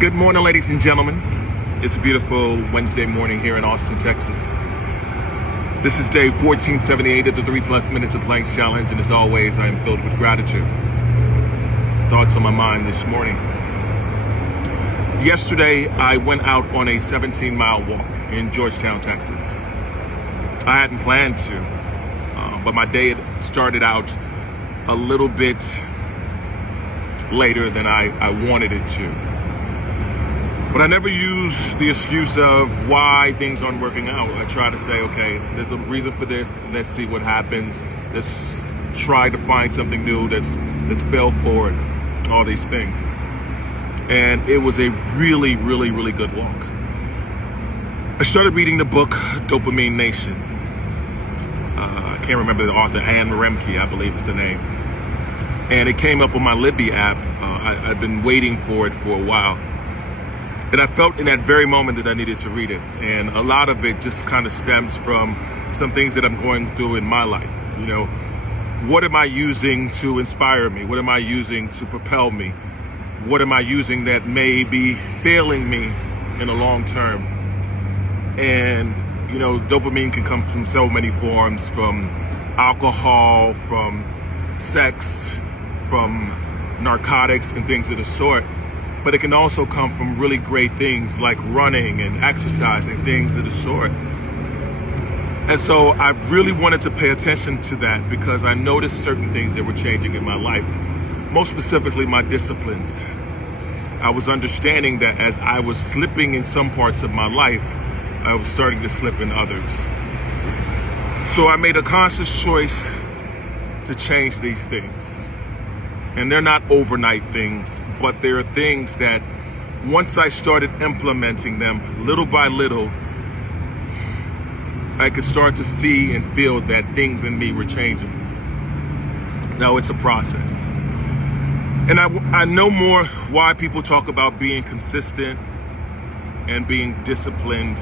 Good morning, ladies and gentlemen. It's a beautiful Wednesday morning here in Austin, Texas. This is day 1478 of the 3+ Minutes of Planks Challenge, and as always, I am filled with gratitude. Thoughts on my mind this morning. Yesterday, I went out on a 17-mile walk in Georgetown, Texas. I hadn't planned to, but my day had started out a little bit later than I wanted it to. But I never use the excuse of why things aren't working out. I try to say, okay, there's a reason for this. Let's see what happens. Let's try to find something new. Let's fail forward. All these things. And it was a really, really, really good walk. I started reading the book Dopamine Nation. I can't remember the author, Anne Remke, I believe is the name. And it came up on my Libby app. I'd been waiting for it for a while. And I felt in that very moment that I needed to read it. And a lot of it just kind of stems from some things that I'm going through in my life. You know, what am I using to inspire me? What am I using to propel me? What am I using that may be failing me in the long term? And, you know, dopamine can come from so many forms, from alcohol, from sex, from narcotics and things of the sort. But it can also come from really great things like running and exercising, things of the sort. And so I really wanted to pay attention to that because I noticed certain things that were changing in my life, most specifically my disciplines. I was understanding that as I was slipping in some parts of my life, I was starting to slip in others. So I made a conscious choice to change these things. And they're not overnight things, but they're things that once I started implementing them little by little, I could start to see and feel that things in me were changing. Now it's a process. And I know more why people talk about being consistent and being disciplined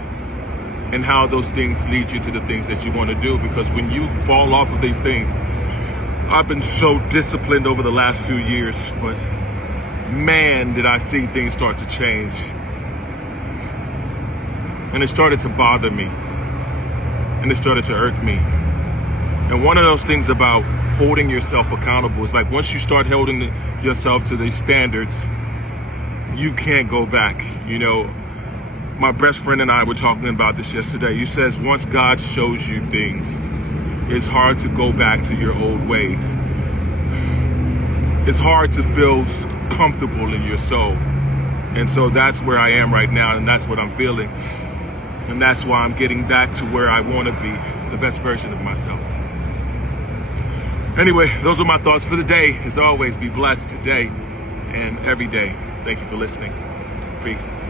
and how those things lead you to the things that you want to do, because when you fall off of these things, I've been so disciplined over the last few years, but man, did I see things start to change. And it started to bother me. And it started to irk me. And one of those things about holding yourself accountable is like once you start holding yourself to these standards, you can't go back. You know, my best friend and I were talking about this yesterday. He says once God shows you things, it's hard to go back to your old ways. It's hard to feel comfortable in your soul. And so that's where I am right now, and that's what I'm feeling. And that's why I'm getting back to where I want to be, the best version of myself. Anyway, those are my thoughts for the day. As always, be blessed today and every day. Thank you for listening. Peace.